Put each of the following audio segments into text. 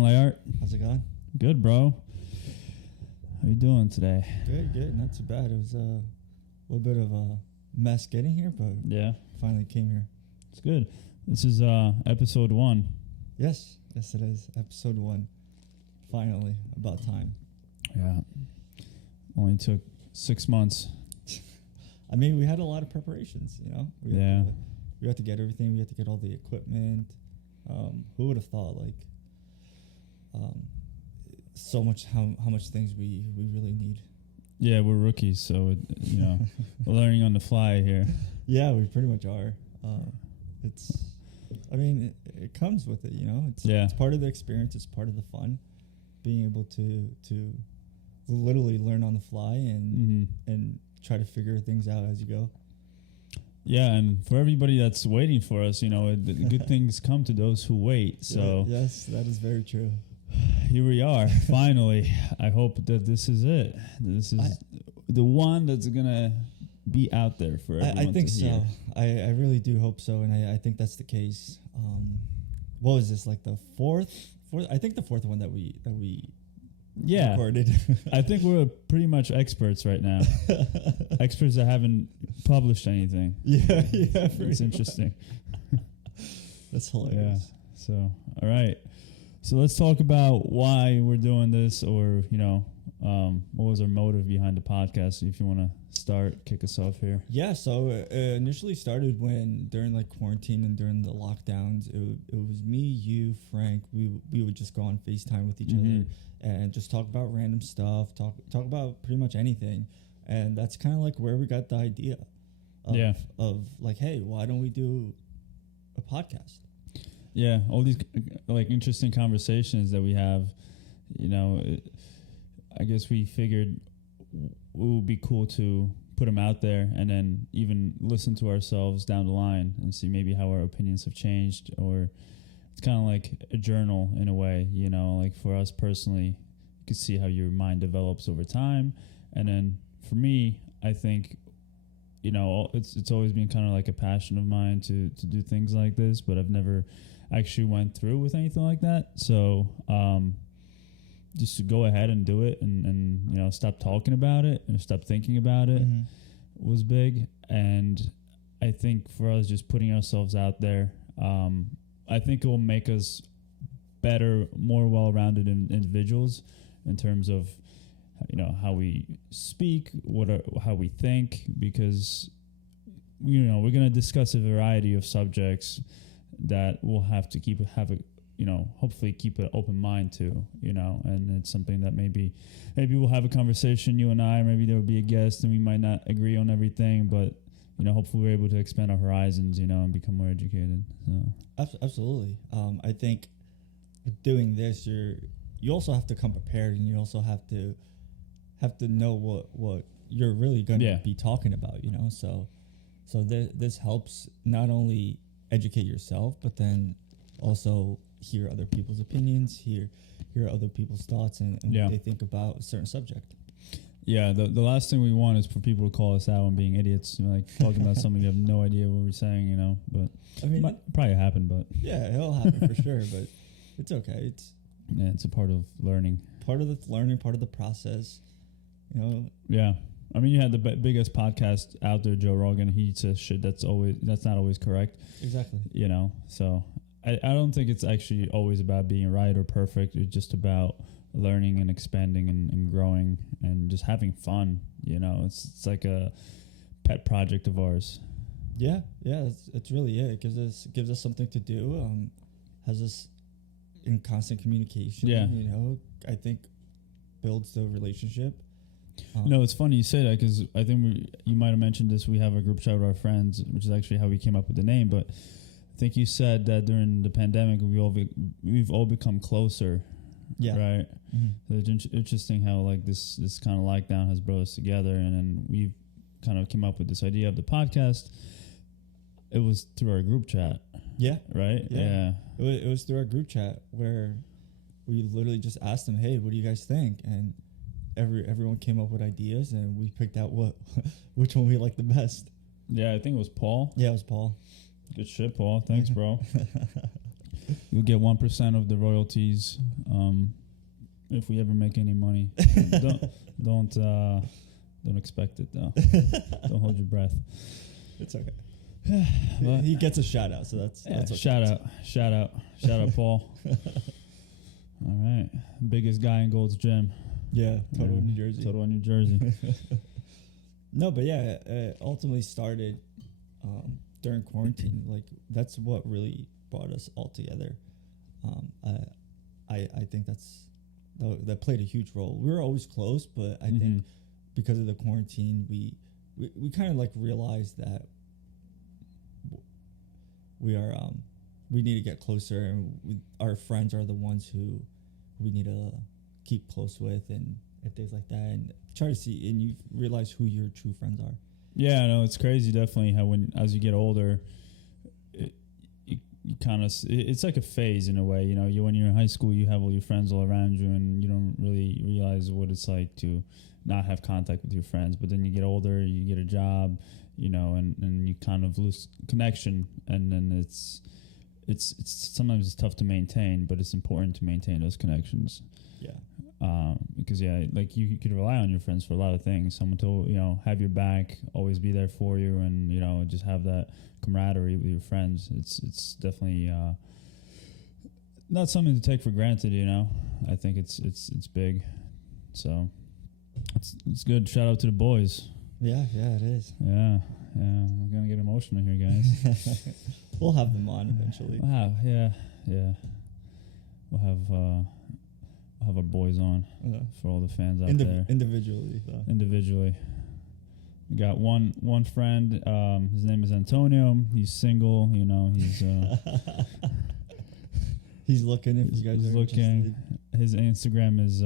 on, Laird? How's it going? Good, bro. How you doing today? Good. Not too bad. It was a little bit of a mess getting here, but Yeah, finally came here. it's good. This is episode 1. Yes, it is. Episode 1. Finally, about time. Yeah. Only took 6 months. I mean, we had a lot of preparations, you know? Yeah. We had to get everything. We had to get all the equipment. Who would have thought, so much, how much things we really need. Yeah, we're rookies, so, we're learning on the fly here. Yeah, we pretty much are. It comes with it, you know? It's part of the experience. It's part of the fun. Being able to literally learn on the fly and try to figure things out as you go. Yeah, and for everybody that's waiting for us, good things come to those who wait. So yes, that is very true. Here we are, finally. I hope that this is it. This is the one that's gonna be out there for everyone I think to hear. so. I really do hope so, and I think that's the case. What was this, like the fourth? I think the fourth one that we recorded. I think we're pretty much experts right now. Experts that haven't published anything. Yeah. It's interesting. That's hilarious. Yeah. So, all right. So let's talk about why we're doing this, or what was our motive behind the podcast? If you want to kick us off here. Yeah. So it initially started when during quarantine and during the lockdowns, it was me, you, Frank. We would just go on FaceTime with each other and just talk about random stuff. Talk about pretty much anything, and that's kind of where we got the idea. Of hey, why don't we do a podcast? Yeah, all these interesting conversations that we have, I guess we figured it would be cool to put them out there and then even listen to ourselves down the line and see maybe how our opinions have changed. Or it's kind of like a journal in a way, for us personally, you can see how your mind develops over time. And then for me, I think it's always been kind of like a passion of mine to do things like this, but I've never actually went through with anything like that. So just to go ahead and do it and stop talking about it and stop thinking about it was big. And I think for us, just putting ourselves out there, I think it will make us better, more well-rounded individuals in terms of how we speak, how we think, because we're going to discuss a variety of subjects that we'll have to hopefully keep an open mind to, and it's something that maybe we'll have a conversation, you and I, maybe there will be a guest and we might not agree on everything, but hopefully we're able to expand our horizons, and become more educated. So absolutely. I think with doing this, you also have to come prepared, and you also have to know what you're really going to be talking about, so this helps not only educate yourself, but then also hear other people's opinions, hear other people's thoughts and what they think about a certain subject. Yeah, the last thing we want is for people to call us out on being idiots, talking about something you have no idea what we're saying, but I mean, it might probably happen, but yeah, it'll happen for sure, but it's okay. It's a part of learning. Part of the learning, part of the process, Yeah. I mean, you had the biggest podcast out there, Joe Rogan. He says shit that's not always correct. Exactly. So I don't think it's actually always about being right or perfect. It's just about learning and expanding and growing and just having fun. It's like a pet project of ours. Yeah. It's really it. It gives us something to do. Has us in constant communication. Yeah. I think builds the relationship. No, it's funny you say that, because I think you might have mentioned this. We have a group chat with our friends, which is actually how we came up with the name. But I think you said that during the pandemic, we've all become closer. Yeah. Right. Mm-hmm. So it's interesting how this kind of lockdown has brought us together, and then we kind of came up with this idea of the podcast. It was through our group chat. Yeah. Right. Yeah. It was through our group chat where we literally just asked them, "Hey, what do you guys think?" And everyone came up with ideas, and we picked out which one we liked the best. Yeah, I think it was Paul. Yeah, it was Paul. Good shit, Paul. Thanks, bro. You'll get 1% of the royalties if we ever make any money. don't expect it though. Don't hold your breath. It's okay. He gets a shout out, so that's okay. Shout out, Paul. All right, biggest guy in Gold's Gym. Yeah, Totowa, New Jersey. No, but yeah, it ultimately started during quarantine. Like that's what really brought us all together. I think that played a huge role. We were always close, but I think because of the quarantine, we kind of like realized that we need to get closer, and our friends are the ones who we need to keep close with, and things like that, and try to see, and you realize who your true friends are. Yeah, no, it's crazy. Definitely, how as you get older, you kind of, it's like a phase in a way. You know, when you're in high school, you have all your friends all around you, and you don't really realize what it's like to not have contact with your friends. But then you get older, you get a job, you know, and you kind of lose connection, and then it's sometimes it's tough to maintain, but it's important to maintain those connections. Yeah. Because like you could rely on your friends for a lot of things. Someone to have your back, always be there for you, and just have that camaraderie with your friends. It's definitely not something to take for granted. I think it's big. So it's good. Shout out to the boys. Yeah, it is. Yeah. I'm gonna get emotional here, guys. We'll have them on eventually. Wow. Yeah. We'll have our boys on for all the fans out there. Individually. So. Individually. We got one friend. His name is Antonio. He's single. He's he's looking. If you guys are looking, his Instagram is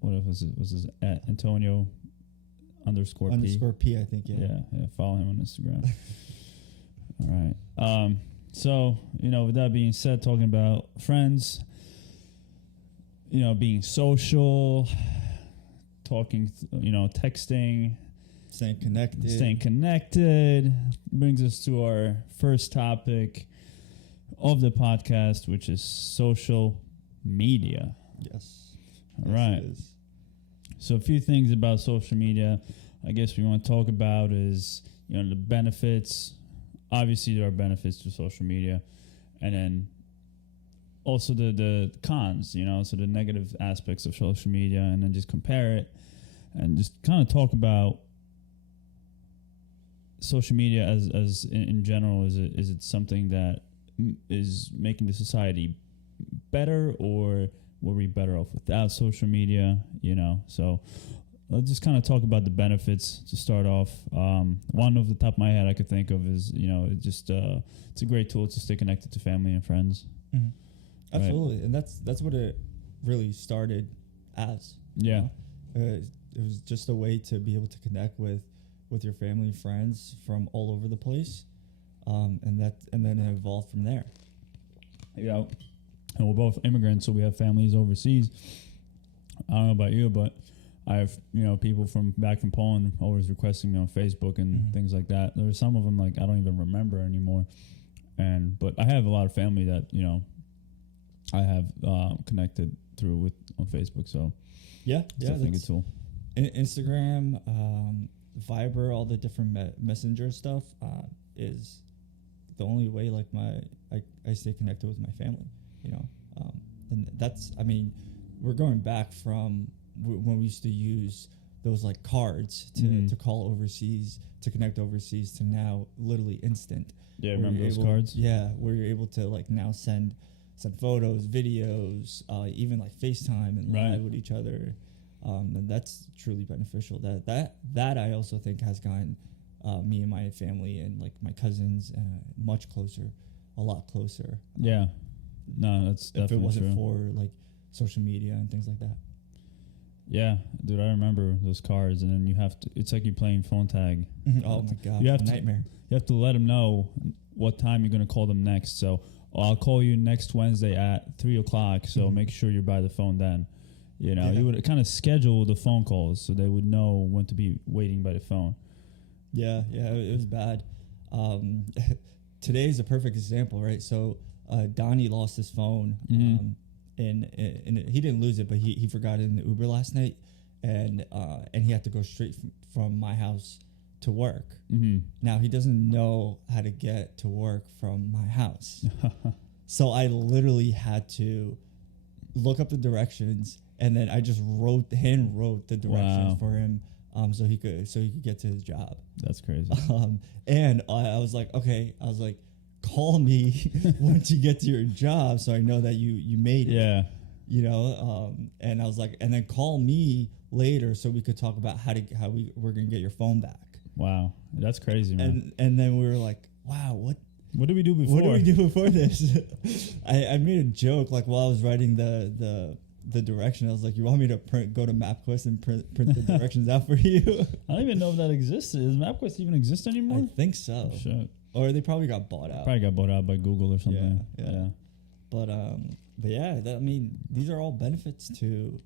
what was it? Was his at Antonio _P? I think. Yeah. Follow him on Instagram. All right. So with that being said, talking about friends. Being social, talking, texting, staying connected brings us to our first topic of the podcast, which is social media. Yes. All right. So a few things about social media I guess we want to talk about is, the benefits. Obviously, there are benefits to social media, and then also the cons, so the negative aspects of social media, and then just compare it and just kind of talk about social media as in general. Is it something that is making the society better, or were we better off without social media? So let's just kind of talk about the benefits to start off. One off the top of my head I could think of is, it's a great tool to stay connected to family and friends. Mm-hmm. Absolutely. Right. And that's what it really started as. Yeah. It was just a way to be able to connect with your family and friends from all over the place. And then it evolved from there. Yeah. And we're both immigrants, so we have families overseas. I don't know about you, but I have, people from Poland always requesting me on Facebook and things like that. There's some of them like I don't even remember anymore. But I have a lot of family that, I have connected through on Facebook. So yeah, I think it's cool. Instagram, Viber, all the different messenger stuff is the only way like I stay connected with my family, and that's, we're going back from when we used to use those like cards to call overseas, to connect overseas, to now literally instant. Yeah, remember those cards? Yeah, where you're able to like now send photos, videos, even like FaceTime and live with each other. And that's truly beneficial. That I also think has gotten me and my family and like my cousins much closer, a lot closer. Yeah. No, that's definitely true. If it wasn't for like social media and things like that. Yeah, dude, I remember those cards, and then it's like you're playing phone tag. Oh my God, nightmare. You have to let them know what time you're going to call them next. So I'll call you next Wednesday at 3:00. So make sure you're by the phone then. You would kind of schedule the phone calls so they would know when to be waiting by the phone. Yeah, it was bad. Today is a perfect example, right? So Donnie lost his phone, and he didn't lose it, but he forgot it in the Uber last night, and he had to go straight from my house to work. Now he doesn't know how to get to work from my house, so I literally had to look up the directions, and then I just hand wrote the directions for him, so he could get to his job. That's crazy. And I was like, okay, call me once you get to your job, so I know that you made it. Yeah. You know, and I was like, and then call me later so we could talk about how we're gonna get your phone back. Wow, that's crazy, man. And then we were like, wow, what did we do before? What did we do before this? I made a joke like while I was writing the direction. I was like, you want me to go to MapQuest and print the directions out for you? I don't even know if that existed. Does MapQuest even exist anymore? I think so. Shit. Or they probably got bought out. Probably got bought out by Google or something. Yeah. But yeah, I mean, these are all benefits to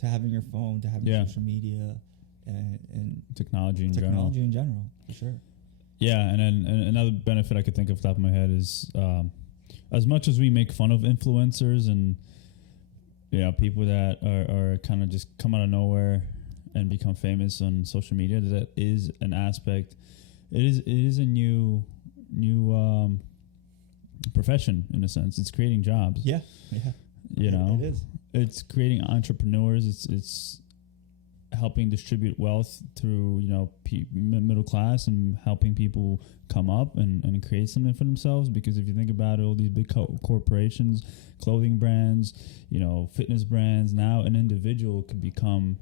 having your phone, to having social media, and technology in general, for sure. Yeah, and then another benefit I could think of off the top of my head is as much as we make fun of influencers and people that are kind of just come out of nowhere and become famous on social media, that is an aspect. It is a new profession in a sense. It's creating jobs. Yeah. It is. It's creating entrepreneurs. It's helping distribute wealth through middle class and helping people come up and create something for themselves. Because if you think about it, all these big corporations, clothing brands, fitness brands, now an individual could become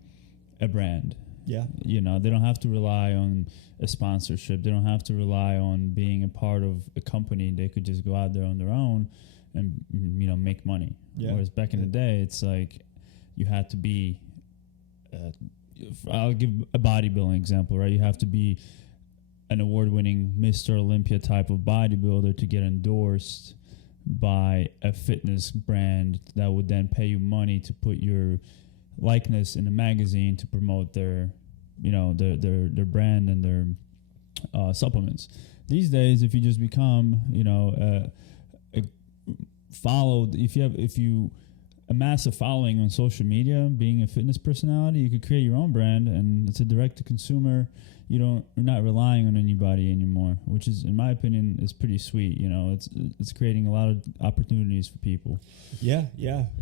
a brand. Yeah. They don't have to rely on a sponsorship. They don't have to rely on being a part of a company. They could just go out there on their own and make money. Yeah. Whereas back in the day, it's like you had to be I'll give a bodybuilding example, right? You have to be an award-winning Mr. Olympia type of bodybuilder to get endorsed by a fitness brand that would then pay you money to put your likeness in a magazine to promote their their brand and their supplements. These days, if you just become followed, if you amass a following on social media, being a fitness personality, you could create your own brand, and it's a direct to consumer. You're not relying on anybody anymore, which is, in my opinion, is pretty sweet. It's creating a lot of opportunities for people. Yeah.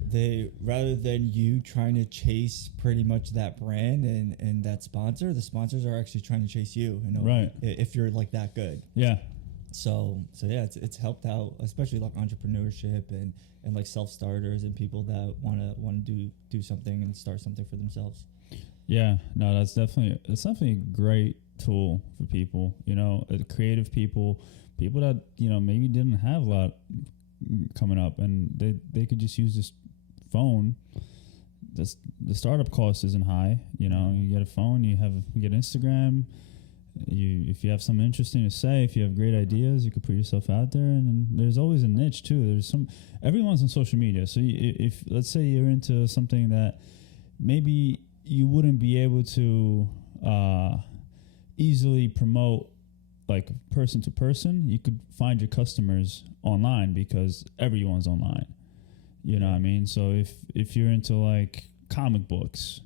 They, rather than you trying to chase pretty much that brand and that sponsor, the sponsors are actually trying to chase you. Right. If you're like that good. Yeah. So yeah, it's helped out, especially like entrepreneurship and like self-starters and people that want to do something and start something for themselves. Yeah, no, it's definitely a great tool for people, creative people that, maybe didn't have a lot coming up, and they could just use this phone. The startup cost isn't high, you get a phone, you get Instagram. If you have something interesting to say, if you have great ideas, you could put yourself out there, and then there's always a niche too. Everyone's on social media. So if let's say you're into something that maybe you wouldn't be able to easily promote like person to person, you could find your customers online because everyone's online. You know what I mean? So if you're into like comic books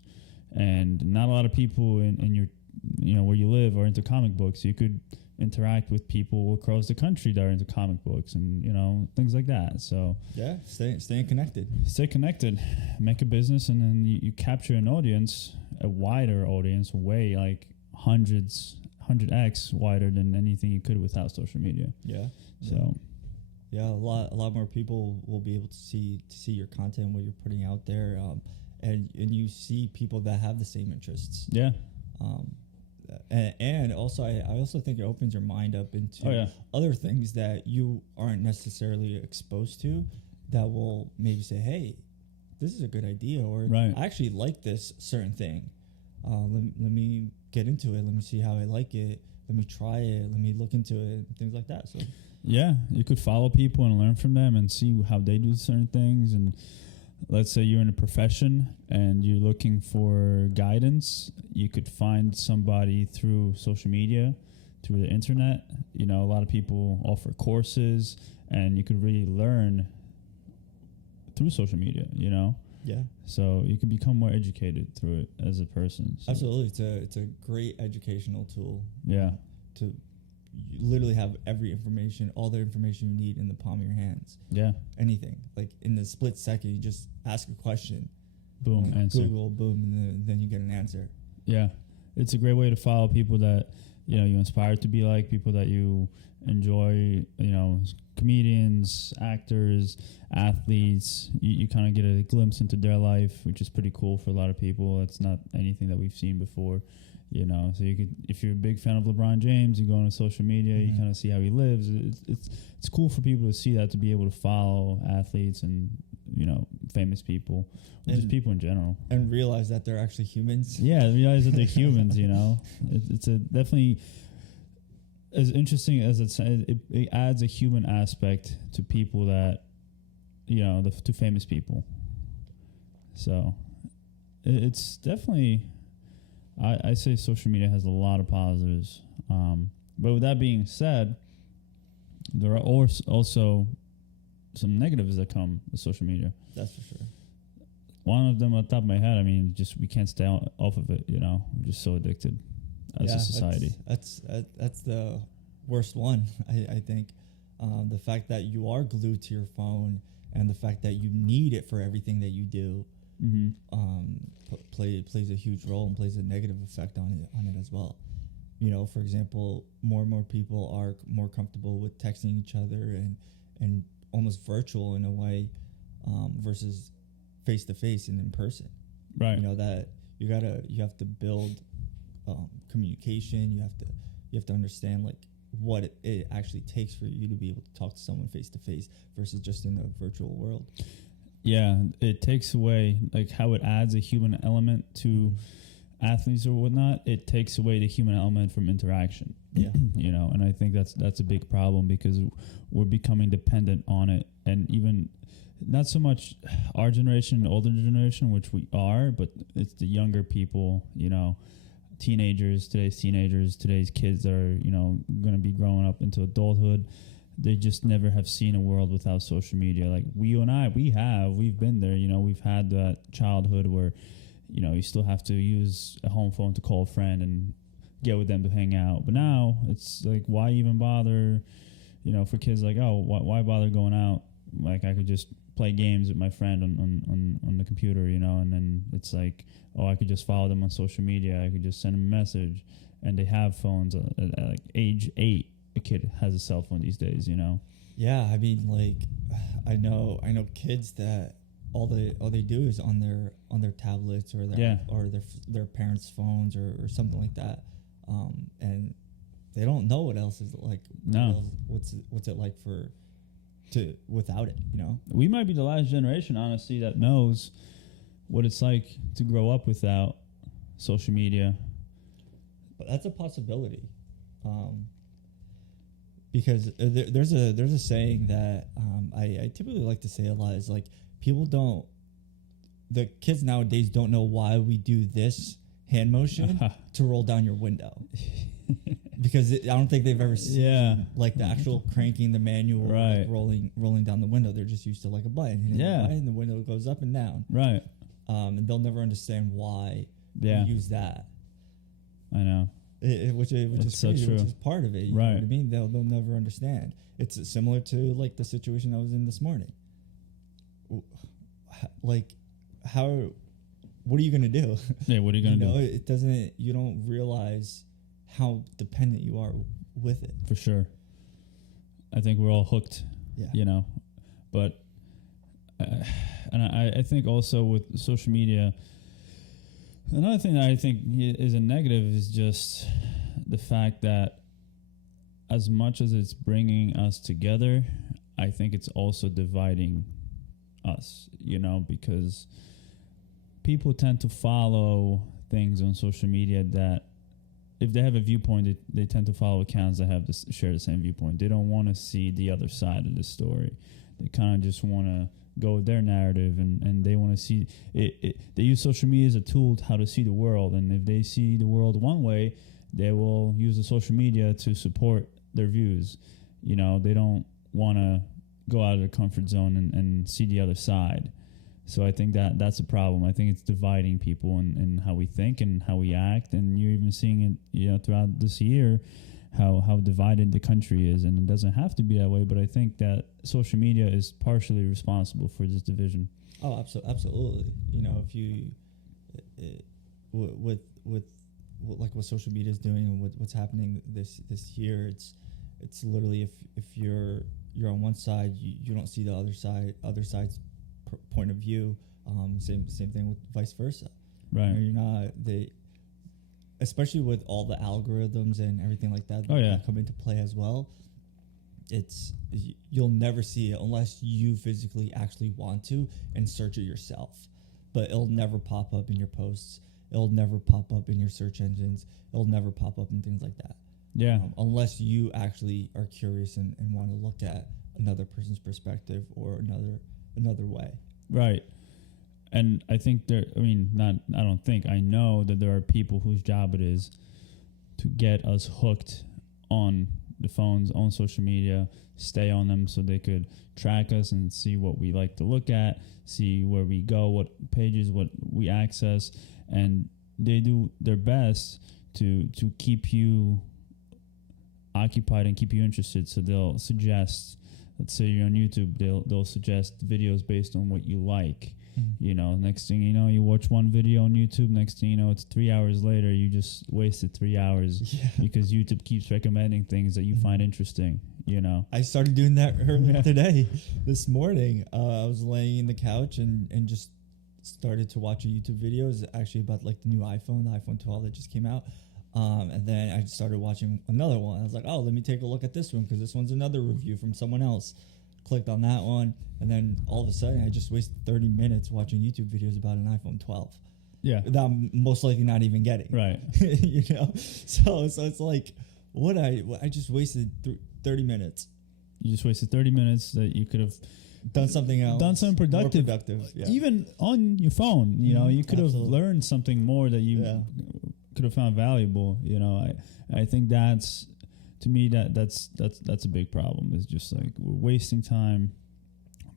and not a lot of people in your where you live are into comic books, you could interact with people across the country that are into comic books and things like that. So yeah, staying connected. Stay connected, make a business, and then you capture an audience, a wider audience, way like 100x wider than anything you could without social media. Yeah. So yeah, a lot more people will be able to see your content, what you're putting out there, and you see people that have the same interests. Yeah. And also, I also think it opens your mind up into other things that you aren't necessarily exposed to, that will maybe say, hey, this is a good idea, or I actually like this certain thing. Let me get into it. Let me see how I like it. Let me try it. Let me look into it, things like that. So yeah, you could follow people and learn from them and see how they do certain things. And let's say you're in a profession and you're looking for guidance, you could find somebody through social media, through the internet. A lot of people offer courses and you could really learn through social media, you know? Yeah. So you can become more educated through it as a person. So. Absolutely. It's a great educational tool. Yeah. To literally have all the information you need in the palm of your hands. Yeah. Anything. Like in the split second, you just ask a question. Boom, answer. Google, boom, and then you get an answer. Yeah. It's a great way to follow people that, you know, you inspire to be like, people that you enjoy, you know, comedians, actors, athletes. You kind of get a glimpse into their life, which is pretty cool for a lot of people. It's not anything that we've seen before, you know. So you could, if you're a big fan of LeBron James, you go on social media, you kind of see how he lives. It's cool for people to see that, to be able to follow athletes and, you know, famous people, or just people in general, and realize that they're actually humans. Yeah, realize that they're humans. You know, it's a definitely as interesting as it adds a human aspect to people that, you know, to famous people. So it's definitely, I say social media has a lot of positives. But with that being said, there are also some negatives that come with social media. That's for sure. One of them on the top of my head, I mean, just we can't stay off of it, you know. We're just so addicted as a society. That's the worst one, I think. The fact that you are glued to your phone and the fact that you need it for everything that you do plays a huge role and plays a negative effect on it as well. You know, for example, more and more people are more comfortable with texting each other and almost virtual in a way, versus face to face and in person. Right. You know, that you have to build communication. You have to understand like what it actually takes for you to be able to talk to someone face to face versus just in a virtual world. Yeah, it takes away, like how it adds a human element to athletes or whatnot. It takes away the human element from interaction. Yeah. You know, and I think that's a big problem because we're becoming dependent on it. And even not so much our generation, older generation, which we are, but it's the younger people, you know, today's today's kids that are, you know, going to be growing up into adulthood. They just never have seen a world without social media. Like you and I, we've been there, you know, we've had that childhood where, you know, you still have to use a home phone to call a friend and get with them to hang out. But now it's like, why even bother, you know, for kids like, oh, why bother going out? Like I could just play games with my friend on the computer, you know, and then it's like, oh, I could just follow them on social media. I could just send them a message, and they have phones at like age 8. A kid has a cell phone these days, you know. Yeah, I mean, like, I know kids that all they do is on their tablets or their parents' phones or something like that, and they don't know what else is like. No, what's it like without it? You know, we might be the last generation, honestly, that knows what it's like to grow up without social media. But that's a possibility. Because there's a saying that I typically like to say a lot is like, the kids nowadays don't know why we do this hand motion to roll down your window. Because I don't think they've ever seen like the actual cranking the manual, right, like rolling down the window. They're just used to like a button, and the window goes up and down. Right. And they'll never understand why we use that. I know. Which is so crazy, true. which is part of it. You know what I mean? They'll never understand. It's similar to like the situation I was in this morning. Like, what are you gonna do? Yeah, what are you gonna do? It doesn't. You don't realize how dependent you are with it. For sure. I think we're all hooked. Yeah. You know, but and I think also with social media. Another thing that I think is a negative is just the fact that as much as it's bringing us together, I think it's also dividing us, you know, because people tend to follow things on social media that if they have a viewpoint, they tend to follow accounts that have share the same viewpoint. They don't want to see the other side of the story. They kind of just want to go with their narrative, and they want to see it. They use social media as a tool to how to see the world, and if they see the world one way, they will use the social media to support their views. You know, they don't want to go out of their comfort zone and see the other side. So I think that's a problem. I think it's dividing people in how we think and how we act, and you're even seeing it, throughout this year, how divided the country is, and it doesn't have to be that way. But I think that social media is partially responsible for this division. Oh, absolutely. If you with like what social media is doing and what's happening this year, it's literally if you're on one side, you don't see the other side's point of view. Same thing with vice versa. Right. You're not especially with all the algorithms and everything like that that come into play as well. You'll never see it unless you physically actually want to and search it yourself. But it'll never pop up in your posts. It'll never pop up in your search engines. It'll never pop up in things like that. Yeah. Unless you actually are curious and want to look at another person's perspective or another way. Right. And I think I know that there are people whose job it is to get us hooked on the phones, on social media, stay on them so they could track us and see what we like to look at, see where we go, what pages, what we access. And they do their best to keep you occupied and keep you interested. So they'll suggest, let's say you're on YouTube, they'll suggest videos based on what you like. Mm-hmm. Next thing you know, you watch one video on YouTube. Next thing you know, it's 3 hours later. You just wasted 3 hours because YouTube keeps recommending things that you find interesting. I started doing that earlier today. This morning, I was laying in the couch and just started to watch a YouTube video. It's actually about like the new iPhone, the iPhone 12 that just came out. And then I started watching another one. I was like, oh, let me take a look at this one because this one's another review from someone else. Clicked on that one, and then all of a sudden I just wasted 30 minutes watching YouTube videos about an iPhone 12. Yeah, that I'm most likely not even getting. Right. So it's like I just wasted 30 minutes. You just wasted 30 minutes that you could have done something else, done something productive. More productive, yeah. Even on your phone. You could have learned something more that you could have found valuable. I think that's. To me, that's a big problem. It's just like we're wasting time,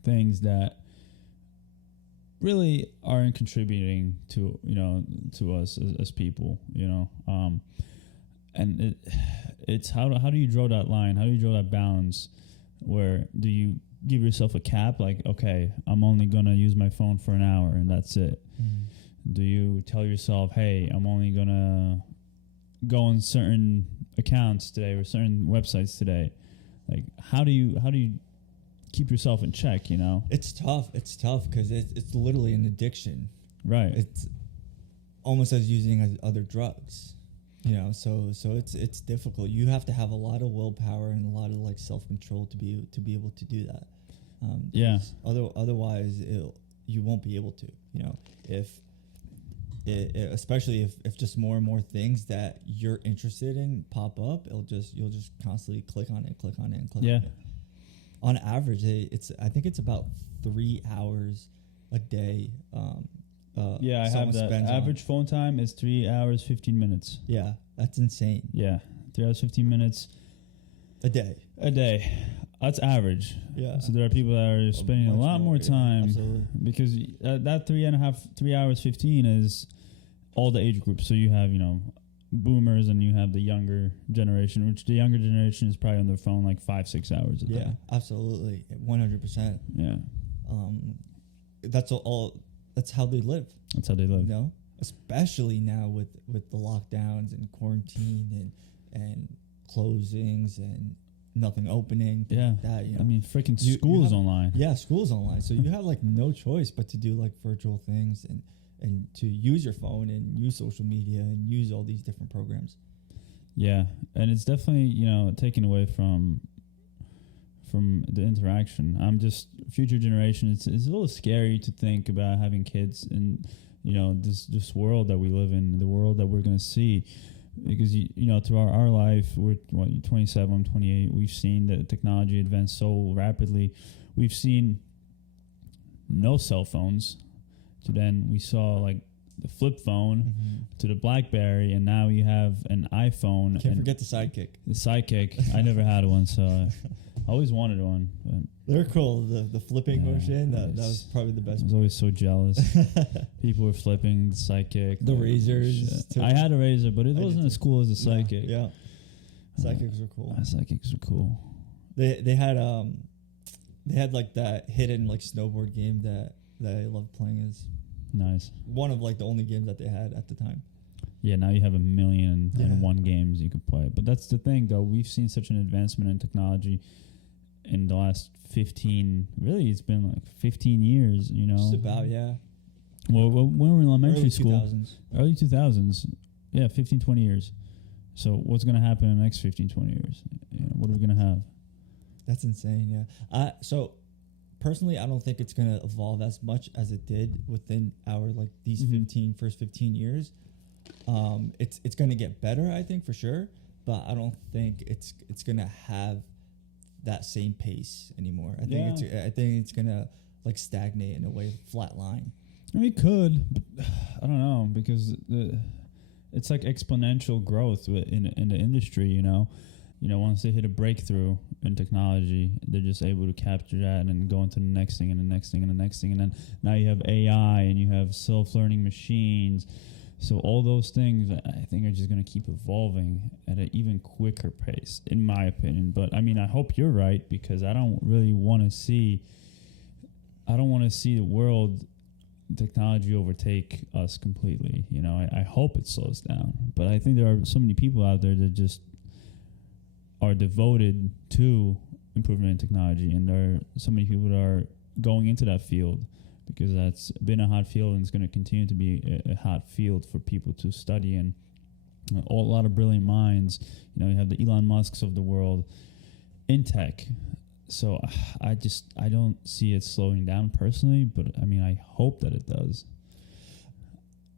things that really aren't contributing to to us as people. And it's how do you draw that line? How do you draw that balance? Where do you give yourself a cap? Like, okay, I'm only gonna use my phone for an hour and that's it. Mm-hmm. Do you tell yourself, hey, I'm only gonna go on certain accounts today or certain websites today? Like, how do you keep yourself in check? It's tough because it's literally an addiction, right? It's almost as using as other drugs, so it's difficult. You have to have a lot of willpower and a lot of like self-control to be able to do that. Otherwise you won't be able to. Especially if just more and more things that you're interested in pop up, you'll just constantly click on it. On average, I think it's about 3 hours a day. I have that. Average phone time is 3 hours 15 minutes. Yeah, that's insane. Yeah, 3 hours 15 minutes a day. That's average. Yeah. So there are people that are spending a lot more time because that 3 hours 15 is all the age groups. So you have, boomers and you have the younger generation, which the younger generation is probably on their phone like 5-6 hours a day. Yeah, absolutely. 100%. Yeah. That's how they live. That's how they live. Especially now with the lockdowns and quarantine and closings and nothing opening. Yeah. Like that, I mean, freaking school is online. Yeah, school is online. So you have like no choice but to do like virtual things and to use your phone and use social media and use all these different programs. Yeah, and it's definitely, taken away from the interaction. I'm just future generation. It's a little scary to think about having kids in, this world that we live in, the world that we're going to see. Because, throughout our life, we're 27, I'm 28. We've seen the technology advance so rapidly. We've seen no cell phones. So then we saw like the flip phone to the BlackBerry, and now you have an iPhone. Can't forget the Sidekick. The Sidekick. I never had one, so I always wanted one. But they're cool. The flipping motion, that was probably the best. I was always so jealous. People were flipping the Sidekick. The razors. I had a razor, but it wasn't as cool as the Sidekick. Yeah. Sidekicks were cool. Sidekicks were cool. They had like that hidden like snowboard game that I loved playing. Is nice. One of like the only games that they had at the time. Yeah, now you have 1,000,001 games you can play. But that's the thing, though. We've seen such an advancement in technology in the last 15. Really, it's been like 15 years. You know, just about, yeah. Well, when we were in elementary school, 2000s. Early 2000s. Yeah, 15, 20 years. So what's going to happen in the next 15, 20 years? You know, what are we going to have? That's insane, yeah. So personally, I don't think it's going to evolve as much as it did within our like these first 15 years. It's going to get better, I think, for sure, but I don't think it's going to have that same pace anymore. I think it's going to like stagnate in a way, flat line. I mean, it could, but I don't know, because it's like exponential growth in the industry, you know. Once they hit a breakthrough in technology, they're just able to capture that and then go into the next thing and the next thing and the next thing. And then now you have AI and you have self-learning machines. So all those things, I think, are just going to keep evolving at an even quicker pace, in my opinion. But, I mean, I hope you're right, because I don't really want to see the world technology overtake us completely. You know, I hope it slows down. But I think there are so many people out there that just are devoted to improvement in technology, and there are so many people that are going into that field, because that's been a hot field and it's going to continue to be a hot field for people to study. And a lot of brilliant minds, you have the Elon Musks of the world in tech. So I don't see it slowing down personally, but I mean, I hope that it does.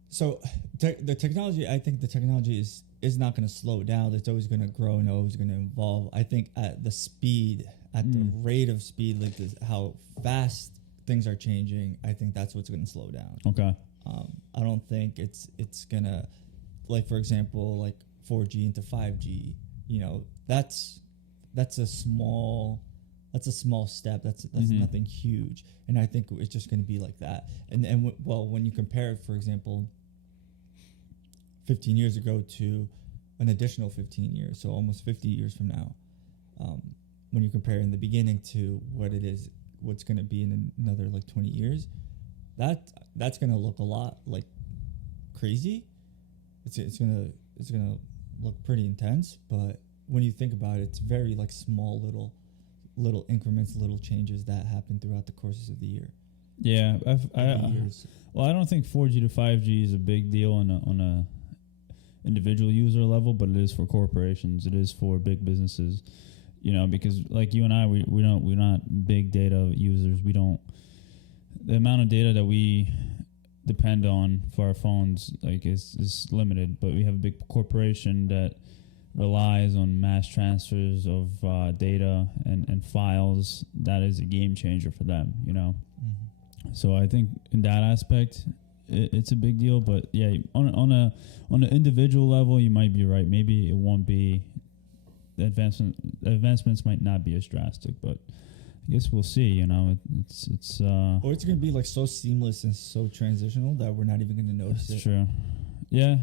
So the technology, I think the technology is not going to slow down. It's always going to grow and always going to evolve. I think at the speed, at the rate of speed, like how fast things are changing, I think that's what's going to slow down. Okay. I don't think it's going to, like, for example, like 4G into 5G, that's a small step. That's nothing huge. And I think it's just going to be like that. And when you compare it, for example, 15 years ago to an additional 15 years, so almost 50 years from now, when you compare in the beginning to what it is, what's going to be in another like 20 years, that's going to look a lot like crazy. It's going to look pretty intense, but when you think about it, it's very like small little increments, little changes that happen throughout the courses of the year. Yeah, I don't think 4G to 5G is a big deal on a individual user level, but it is for corporations. It is for big businesses, because like you and I, we're not big data users. The amount of data that we depend on for our phones is limited, but we have a big corporation that relies on mass transfers of data and files. That is a game changer for them, So I think in that aspect, it's a big deal. But yeah, on an individual level, you might be right. Maybe it won't be, the advancements might not be as drastic, but I guess we'll see. It's or it's gonna be like so seamless and so transitional that we're not even gonna notice it. That's true. Yeah.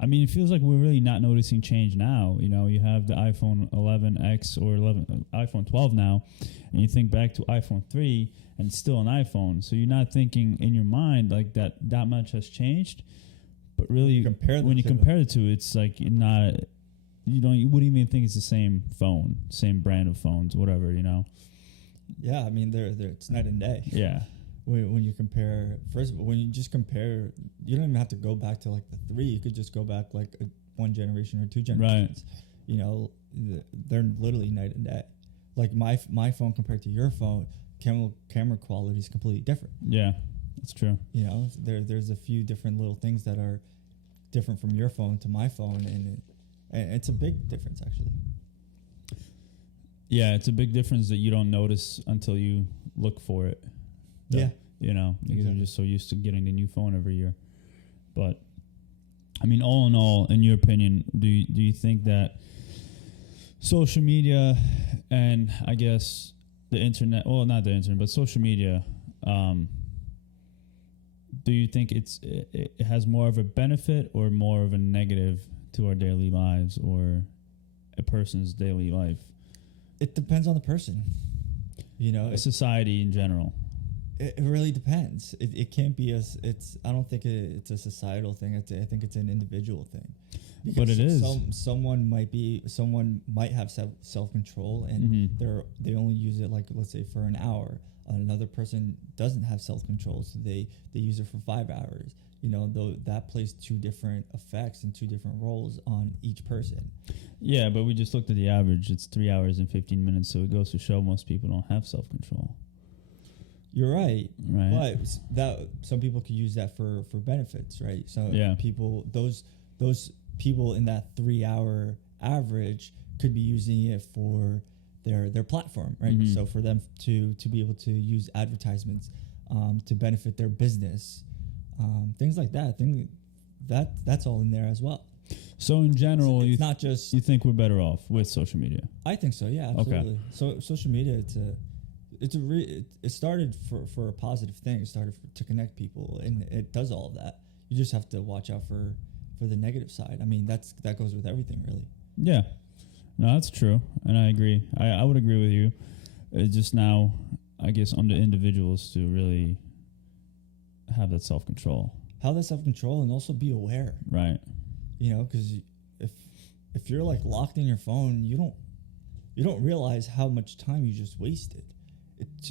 I mean, it feels like we're really not noticing change now. You have the iPhone 11X or iPhone 12 now, and you think back to iPhone 3, and it's still an iPhone. So you're not thinking in your mind like that much has changed. But really, when you compare the two, it's like not. You wouldn't even think it's the same phone, same brand of phones, whatever. Yeah, I mean, they're it's night and day. Yeah. When you compare, first of all, when you just compare, you don't even have to go back to like the 3. You could just go back like one generation or 2 generations. Right. They're literally night and day. Like my phone compared to your phone, camera quality is completely different. Yeah, that's true. There's a few different little things that are different from your phone to my phone, and it's a big difference actually. Yeah, it's a big difference that you don't notice until you look for it. Yeah. Because exactly. We're just so used to getting a new phone every year. But, I mean, all in all, in your opinion, do you think that social media and I guess the internet, well, not the internet, but social media, do you think it has more of a benefit or more of a negative to our daily lives or a person's daily life? It depends on the person. Society in general. It really depends. It can't be I don't think it's a societal thing. I think it's an individual thing. Because but it is. Someone might have self-control and they only use it, like, let's say, for an hour. Another person doesn't have self-control, so they use it for 5 hours. Though that plays two different effects and two different roles on each person. Yeah, but we just looked at the average. It's 3 hours and 15 minutes, so it goes to show most people don't have self-control. You're right. Right. But that some people could use that for benefits, right? So people, those people in that 3 hour average could be using it for their platform, right? Mm-hmm. So for them to be able to use advertisements to benefit their business, things like that. That's all in there as well. So in general, it's not just, you think we're better off with social media? I think so. Yeah, absolutely. Okay. So social media, it started for a positive thing. It started to connect people, and it does all of that. You just have to watch out for the negative side. I mean, that goes with everything, really. Yeah, no, that's true, and I agree. I would agree with you. It's just now, I guess, on the individuals to really have that self-control. Have that self-control and also be aware. Right. Because if you're like locked in your phone, you don't realize how much time you just wasted.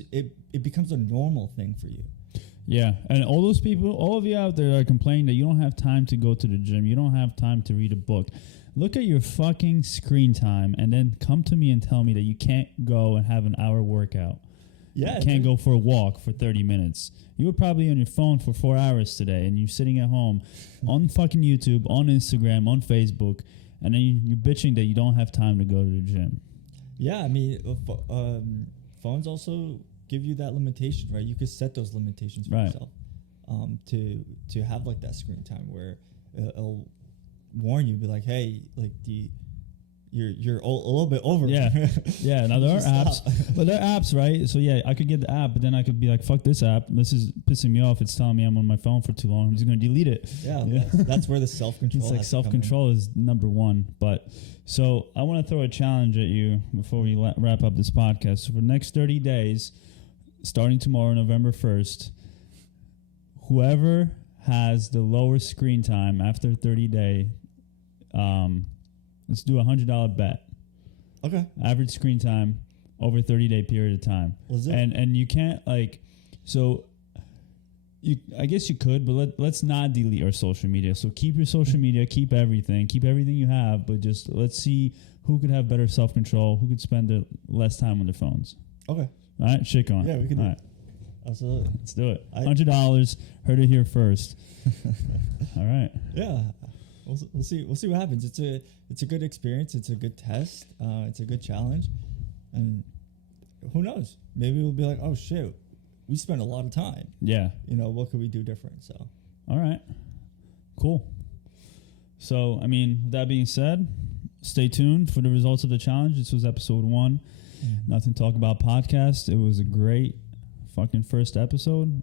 It becomes a normal thing for you. Yeah, and all those people, all of you out there are complaining that you don't have time to go to the gym, you don't have time to read a book. Look at your fucking screen time and then come to me and tell me that you can't go and have an hour workout. Yeah, you can't go for a walk for 30 minutes. You were probably on your phone for 4 hours today, and you're sitting at home on fucking YouTube, on Instagram, on Facebook, and then you're bitching that you don't have time to go to the gym. Yeah, I mean, phones also give you that limitation, right? You could set those limitations for yourself to have like that screen time where it'll warn you, be like, hey, like you're a little bit over. Yeah, yeah. Now there are apps, but there are apps, right? So yeah, I could get the app, but then I could be like, fuck this app. This is pissing me off. It's telling me I'm on my phone for too long. I'm just gonna delete it. Yeah. That's where the self-control. It's like self-control is number one. But so I want to throw a challenge at you before we wrap up this podcast. So for the next 30 days, starting tomorrow, November 1st, whoever has the lowest screen time after 30 day, let's do $100 bet. Okay. Average screen time over a 30-day period of time. And you can't I guess you could, but let's not delete our social media. So keep your social media, keep everything you have, but just let's see who could have better self-control, who could spend less time on their phones. Okay. All right, shit on. Yeah, we can do it. Absolutely. Let's do it. $100. Heard it here first. All right. Yeah. We'll see what happens. It's a good experience. It's a good test. It's a good challenge, and who knows? Maybe we'll be like, oh shit, we spent a lot of time. Yeah. What could we do different? So. All right. Cool. So with that being said, stay tuned for the results of the challenge. This was episode 1. Mm-hmm. Nothing to Talk About podcast. It was a great fucking first episode.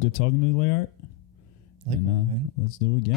Good talking to you, Layart. Like, man. Let's do it again.